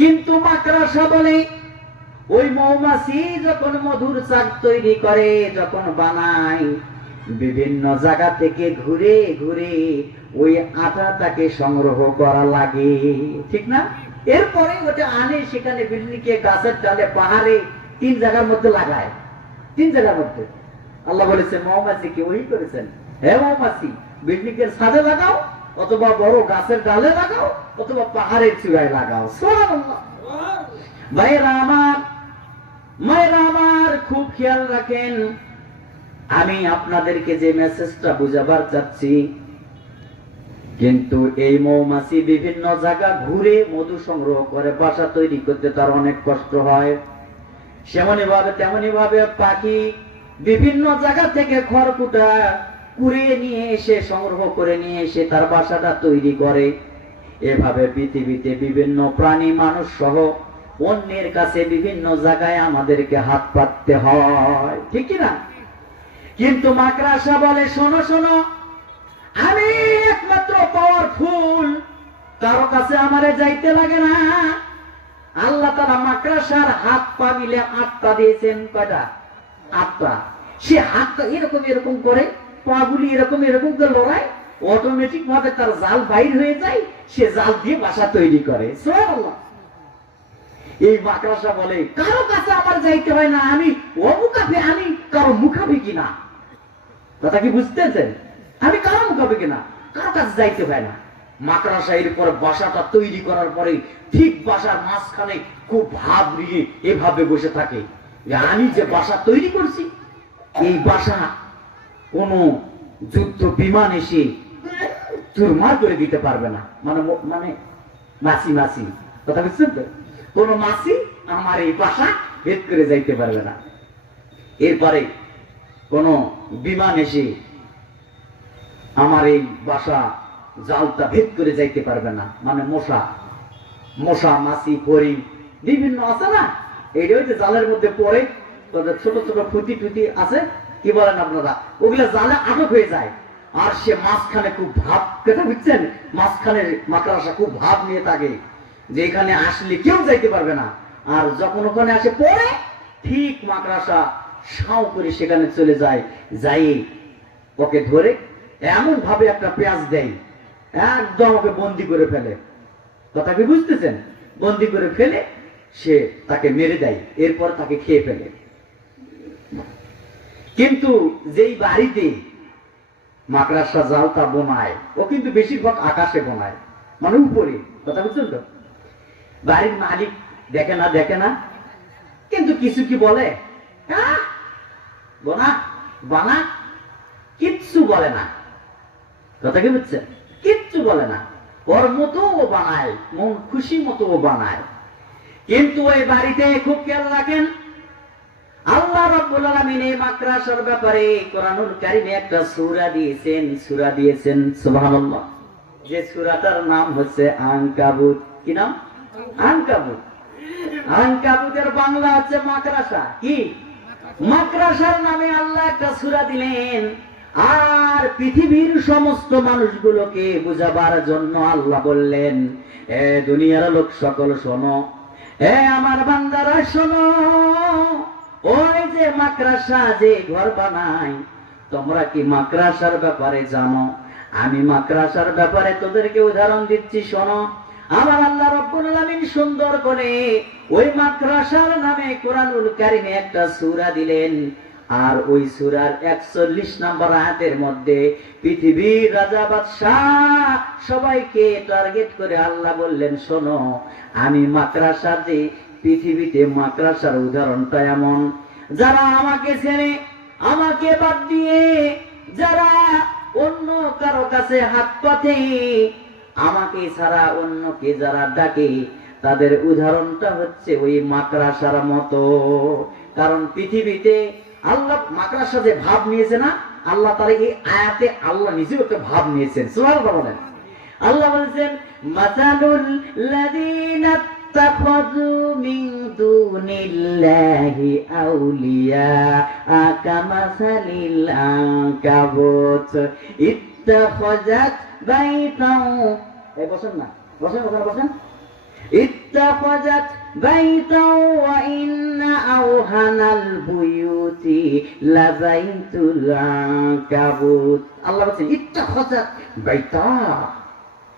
কিন্তু মাকড়সা বলে ওই মৌমাছি যখন মধুর চাক তৈরি করে, যখন বানায়, বিভিন্ন জায়গা থেকে ঘুরে ঘুরে ওই আটাটাকে সংগ্রহ করা লাগে, ঠিক না? এরপরে ওটা আনে, সেখানে বিল্ডিংয়ে, গাছের ডালে, পাহাড়ে, 3 জায়গার মধ্যে লাগায়। 3 জায়গার মধ্যে আল্লাহ বলেছে মৌমাছিকে ওই করেছেন, হে মৌমাছি, বিল্ডিং এর ছাদে লাগাও, অথবা বড় গাছের ডালে লাগাও, অথবা পাহাড়ের চূড়ায় লাগাও। সুবহানাল্লাহ। ভাইরা আমার, মায়েরা আমার, খুব খেয়াল রাখেন। আমি আপনাদেরকে যে মেসেজটা বুঝাবার চাচ্ছি, কিন্তু এই মৌমাছি বিভিন্ন জায়গা ঘুরে মধু সংগ্রহ করে, বাসা তৈরি করতে তার অনেক কষ্ট হয়। তেমনি ভাবে পাখি বিভিন্ন জায়গা থেকে খড়কুটা কুড়িয়ে নিয়ে এসে, সংগ্রহ করে নিয়ে এসে তার বাসাটা তৈরি করে। এভাবে পৃথিবীতে বিভিন্ন প্রাণী, মানুষ সহ অন্যের কাছে বিভিন্ন জায়গায় আমাদেরকে হাত পাততে হয়, ঠিক না? কিন্তু মাকড়সা বলে, শোনো শোনো, আমি একমাত্র পাওয়ারফুল, কারো কাছে আমারে যাইতে লাগে না। আল্লাহ তাআলা মাকড়সার হাত পা মিলে 8টা দিয়েছেন। কয়টা? 8টা। সে হাতটা এরকম এরকম করে, পাগুলি এরকম এরকম করে লড়ায়, অটোমেটিক ভাবে তার জাল বাইর হয়ে যায়, সে জাল দিয়ে বাসা তৈরি করে। সুবহানাল্লাহ। এই মাকড়সা বলে, কারো কাছে আমার যাইতে হয় না, আমি অমুখাপি, আমি কারো মুখাপি না। কথা কি বুঝতেছেন? আমি কারো মুখাপি না, কারো কাছে যাইতে হয় না। মাকড়সা এরপর বাসাটা তৈরি করার পরে ঠিক বাসার মাঝখানে খুব ভাব নিয়ে এভাবে বসে থাকে যে আমি যে বাসা তৈরি করছি, এই বাসা কোন যুদ্ধ বিমান এসে চুরমার করে দিতে পারবে না। মানে মানে মাছি মাছি, কথা বুঝছেন তো? কোন মাছি আমার এই বাসা ভেদ করে যাইতে পারবে না। এরপরে কোন বিমান এসে আমার এই বাসা জালটা ভেদ করে যাইতে পারবে না। মানে মশা মাছি ফড়িং বিভিন্ন আছে না, এইটা হচ্ছে জালের মধ্যে পড়ে, ছোট ছোট ফুটি টুটি আছে, কি বলেন আপনারা, ওগুলা জালে আটক হয়ে যায়। আর সে মাঝখানে খুব ভাব, কথা বুঝছেন, মাঝখানে মাকড়সা খুব ভাব নিয়ে থাকে যে এখানে আসলে কেউ যাইতে পারবে না। আর যখন ওখানে আসে পড়ে, ঠিক মাকড়সা সাও করে সেখানে চলে যায়, যাই ওকে ধরে এমন ভাবে একটা পেঁয়াজ দেয়, একদম ওকে বন্দি করে ফেলে। কথা কি বুঝতেছেন? বন্দি করে ফেলে সে তাকে মেরে দেয়, এরপর তাকে খেয়ে ফেলে। কিন্তু যেই বাড়িতে মাকড়সা জালটা বোনায়, ও কিন্তু বেশিরভাগ আকাশে বোনায়, মানে উপরে। কথা বুঝছেন তো? বাড়ির মালিক দেখে না, কিন্তু কিছু কি বলে, বোনা বানা, কিচ্ছু বলে না। কথা কি বুঝছেন? কিচ্ছু বলে না, ওর মতো ও বানায়, মন খুশি মতো ও বানায়। কিন্তু ওই বাড়িতে খুব খেয়াল রাখেন, আল্লাহ রাব্বুল আলামিন এই মাকড়সার ব্যাপারে কোরআনুল কারীমে একটা সূরা দিয়েছেন, সুবহানাল্লাহ। যে সূরাটার নাম হচ্ছে আনকাবুত। কি নাম? আনকাবুত। আনকাবুতের বাংলা হচ্ছে মাকড়সা। কি? মাকড়সার নামে আল্লাহ একটা সূরা দিলেন। আর পৃথিবীর সমস্ত মানুষগুলোকে বুঝাবার জন্য আল্লাহ বললেন, এ দুনিয়ার লোক সকল শোনো, এ আমার বান্দারা শোনো, ওই যে মাকড়সা যে ঘর বানায়, তোমরা কি মাকড়সার ব্যাপারে জানো? আমি মাকড়সার ব্যাপারে তোদেরকে উদাহরণ দিচ্ছি, শোনো। আমার আল্লাহ রাব্বুল আলামিন সুন্দর করে ওই মাকড়সার নামে কোরআনুল কারীমে একটা সূরা দিলেন। আর ওই সূরার 41 নম্বর আয়াতের মধ্যে পৃথিবীর রাজা বাদশাহ সবাইকে টার্গেট করে আল্লাহ বললেন, শোনো, আমি মাকড়সা যে পৃথিবীতে মাকড়সার উদাহরণটা এমন, যারা আমাকে ছেড়ে, আমাকে বাদ দিয়ে যারা অন্য কারো কাছে হাত পাতে, আমাকে ছাড়া অন্যকে যারা ডাকে, তাদের উদাহরণটা হচ্ছে ওই মাকড়সার মতো। কারণ পৃথিবীতে আল্লাহ মাকড়সা যে ভাব নিয়েছে না, আল্লাহ তার এই আয়াতে আল্লাহ নিজেও একটা ভাব নিয়েছেন। সুবহানাল্লাহ বলেন। আল্লাহ বলেছেন, মাসালুল লাযীনা ইত্তাখাযু মিন দুনিল্লাহি আউলিয়া কামাসালিল আনকাবুত ইত্তাখাযাত বাইতাও। এই বসেন না, বসেন ওখানে বসেন। ইত্তাখাযাত বাইতাও ওয়া ইন্না আওহানাল বুয়ুতি লাযাইতুল আনকাবুত। আল্লাহ বলেন ইত্তাখাযাত বাইতা।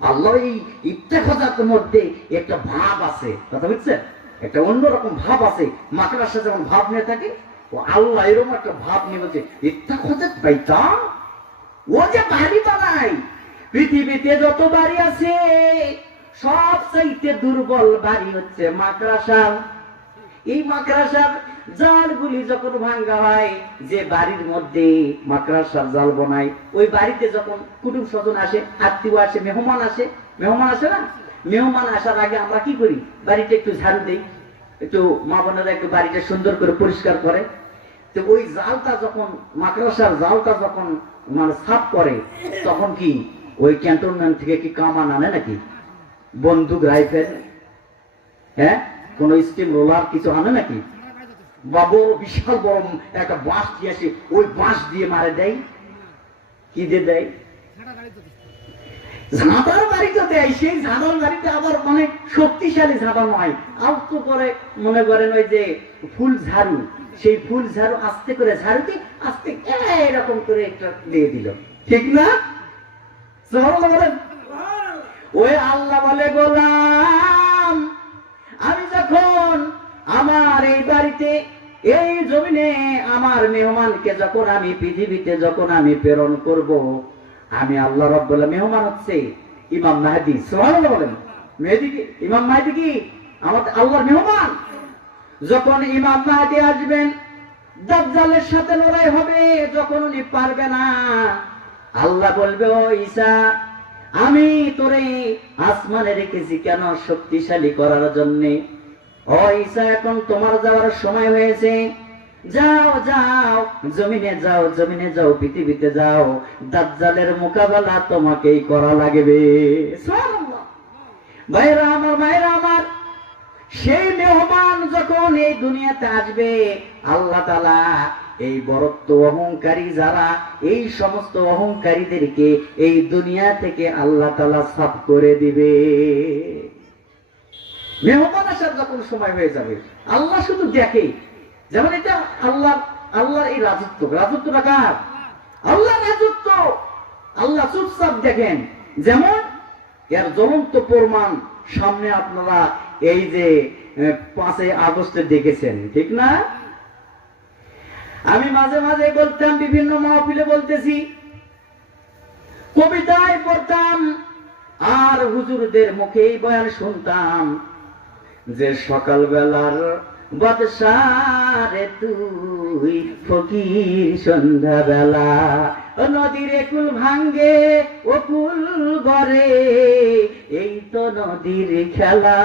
আল্লাহ এই ইত্তেখাজাতের মধ্যে একটা ভাব আছে, কথা বুঝছেন, একটা অন্যরকম ভাব আছে। মাকড়াসা যেমন ভাব নিয়ে থাকে, ও আল্লাহ এরকম একটা ভাব নিয়ে বলছে ইত্তেখাজাত বাইতা। ও যে বাড়ি বানায়, পৃথিবীতে যত বাড়ি আছে সবচাইতে দুর্বল বাড়ি হচ্ছে মাকড়াসা। এই মাকড়াসার জালগুলি যখন ভাঙ্গা হয়, যে বাড়ির মধ্যে মাকড়াসার জাল বানায়, ওই বাড়িতে যখন কুটুম স্বজন আসে, আত্মীয় আসে, মেহমান আসে না, মেহমান আসার আগে আমরা কি করি, বাড়িটা একটু ঝাড়ু দেই, একটু মা বোনেরা একটু বাড়িটা সুন্দর করে পরিষ্কার করে। তো ওই জালটা যখন, মাকড়াসার জালটা যখন মানে সাফ করে, তখন কি ওই ক্যান্টনমেন্ট থেকে কি কামান আনে নাকি, বন্দুক, রাইফেল, হ্যাঁ, কোন স্টিম রোলার কিছু আনে নাকি? বাবু বিশাল বড় একটা বাঁশ দিয়ে আসে, ওই বাঁশ দিয়ে মারে দেয়। কি দিয়ে দেয়? ঝাঁটার বাড়িতে দেয়। সেই ঝাঁটার বাড়িতে আবার মানে শক্তিশালী ঝাঁটা নয়, আলতো করে মনে করেন ওই যে ফুল ঝাড়ু, সেই ফুল ঝাড়ু আস্তে করে ঝাড়ু দিয়ে আস্তে এরকম করে একটা দিয়ে দিল, ঠিক না? বলেন। ওই আল্লাহ বলে গোলাম, আমি যখন আমার এই বাড়িতে, এই জমিনে আমার মেহমানকে যখন আমি পৃথিবীতে যখন আমি প্রেরণ করব, আমি আল্লাহ রাব্বুল আলামিন, মেহমান হচ্ছে ইমাম মাহদী, সুবহানাল্লাহ বলেন। মেহেদী কি? ইমাম মাহদী কি আমাদের আল্লাহর মেহমান? যখন ইমাম মাহদী আসবেন, দাজ্জালের সাথে লড়াই হবে, যখন উনি পারবে না, আল্লাহ বলবে ও ঈসা, আমি তোরে আসমানে রেখেছি কেন? শক্তিশালী করার জন্য। ও ঈসা, এখন তোমার যাওয়ার সময় হয়েছে, যাও যাও, জমিনে যাও, জমিনে যাও, পৃথিবীতে যাও, দাজ্জালের মোকাবেলা তোমাকেই করা লাগবে। সুবহানাল্লাহ। ভাইরা আমার, মায়েরা আমার, সেই মেহমান যখন এই দুনিয়াতে আসবে, আল্লাহ তাআলা এই বরত্ব অহংকারী যারা, এই সমস্ত অহংকারীদেরকে এই দুনিয়া থেকে আল্লাহ তাআলা সাফ করে দিবে। মেহমান আসার যখন সময় হয়ে যাবে, আল্লাহ শুধু দেখে, যেমন এটা আল্লাহর এই রাজত্বটা কার? আল্লাহ রাজত্ব। আল্লাহ চুপচাপ দেখেন। যেমন এর জ্বলন্ত প্রমাণ সামনে আপনারা এই যে 5 আগস্টে দেখেছেন, ঠিক না? আমি মাঝে মাঝে বলতাম, বিভিন্ন মাহফিলে বলতেছি, কবিতায় পড়তাম, আর হুজুরদের মুখেই বয়ান শুনতাম, যে সকালবেলার বাদশারে তুই ফকির সন্ধ্যাবেলা, নদীর কুল ভাঙ্গে ও কুল গড়ে, এই তো নদীর খেলা।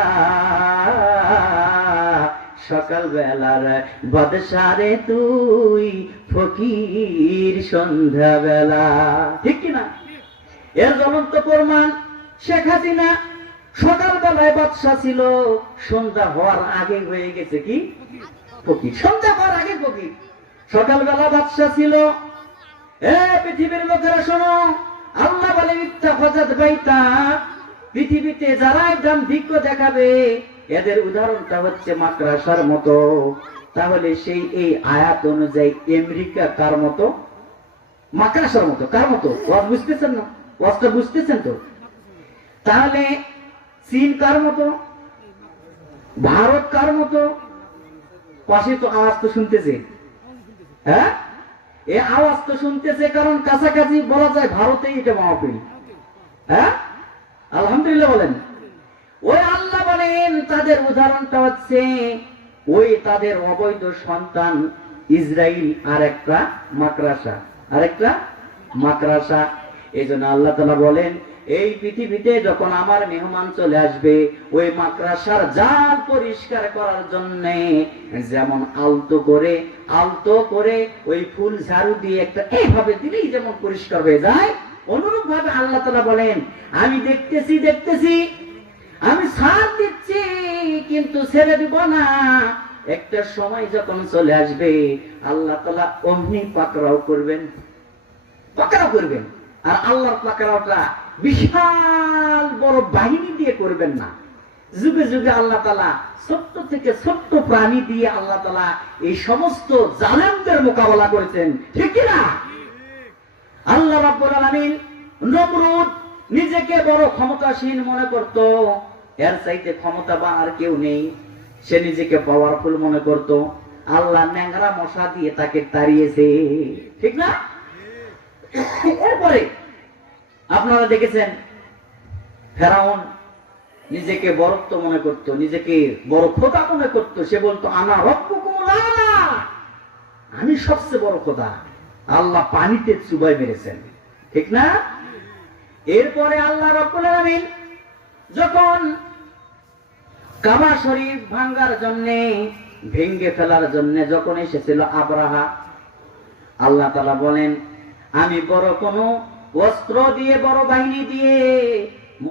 সকালবেলার বাদশারে তুই ফকির সন্ধ্যাবেলা, ঠিক কিনা? এর জ্বলন্ত প্রমাণ শেখ হাসিনা সকালবেলায় বাদশা ছিল, সন্ধ্যা হওয়ার আগে হয়ে গেছে কি ফকির। সন্ধ্যা হওয়ার আগে ফকির, সকালবেলা বাদশা ছিল। পৃথিবীর লোকেরা শোনো, আল্লাহ বলে ইত্তাখাযাত বাইতা, পৃথিবীতে যারা দাম্ভিক্য দেখাবে, এদের উদাহরণটা হচ্ছে মাকড়াসার মতো। তাহলে সেই এই আয়াত অনুযায়ী আমেরিকা কার মতো? মাকড়াসার মতো। কার মতো? ওয়াজ বুঝতেছেন না? ওয়াজটা বুঝতেছেন তো? তাহলে চীন কার মতো? ভারত কার মতো? পাশে তো আওয়াজ তো শুনতেছে, হ্যাঁ, এই আওয়াজ তো শুনতেছে, কারণ কাছাকাছি বলা যায় ভারতেই এটা মাহফিল। হ্যাঁ, আলহামদুলিল্লাহ বলেন। ওই আল্লাহ বলেন, তাদের উদাহরণটা হচ্ছে ওই তাদের অবৈধ সন্তান ইসরাইল, আর একটা মাকড়াসা। এই জন্য আল্লাহ তাআলা বলেন, এই পৃথিবীতে যখন আমার মেহমান চলে আসবে, ওই মাকড়াসার জাল পরিষ্কার করার জন্য যেমন আলতো করে ওই ফুল ঝাড়ু দিয়ে একটা এইভাবে দিলেই যেমন পরিষ্কার হয়ে যায়, অনুরূপ ভাবে আল্লাহ তাআলা বলেন, আমি দেখতেছি, আমি ছাড় দিচ্ছি, কিন্তু ছেড়ে দিব না। একটা সময় যখন চলে আসবে, আল্লাহ তাআলা অমনি পাকড়াও করবেন। আর আল্লাহর পাকড়াওটা বিশাল বড় বাহিনী দিয়ে করবেন না, যুগে যুগে আল্লাহ তাআলা ছোট্ট থেকে ছোট্ট প্রাণী দিয়ে আল্লাহ তাআলা এই সমস্ত জালেমদের মোকাবেলা করেছেন, ঠিক কি না? আল্লাহ রাব্বুল আলামিন নমরুদ নিজেকে বড় ক্ষমতাসীন মনে করত, এর চাইতে ক্ষমতাবান আর কেউ নেই, সে নিজেকে পাওয়ারফুল মনে করত। আল্লাহ ন্যাংরা মশা দিয়ে তাকে তাড়িয়েছে, ঠিক না? এরপরে আপনারা দেখেছেন ফেরাউন নিজেকে বড়ত্ব মনে করত, নিজেকে বড় খোদা মনে করত। সে বলতো আনা রব্বুকুমুল আ'লা, আমি সবচেয়ে বড় খোদা। আল্লাহ পানিতে চুবাই মেরেছেন, ঠিক না? এরপরে আল্লাহ রাব্বুল আলামিন যখন কাবা শরীফ ভাঙ্গার জন্য, ভেঙ্গে ফেলার জন্য যখন এসেছিল আবরাহা, আল্লাহ তাআলা বলেন আমি বড় কোন অস্ত্র দিয়ে, বড় বাহিনী দিয়ে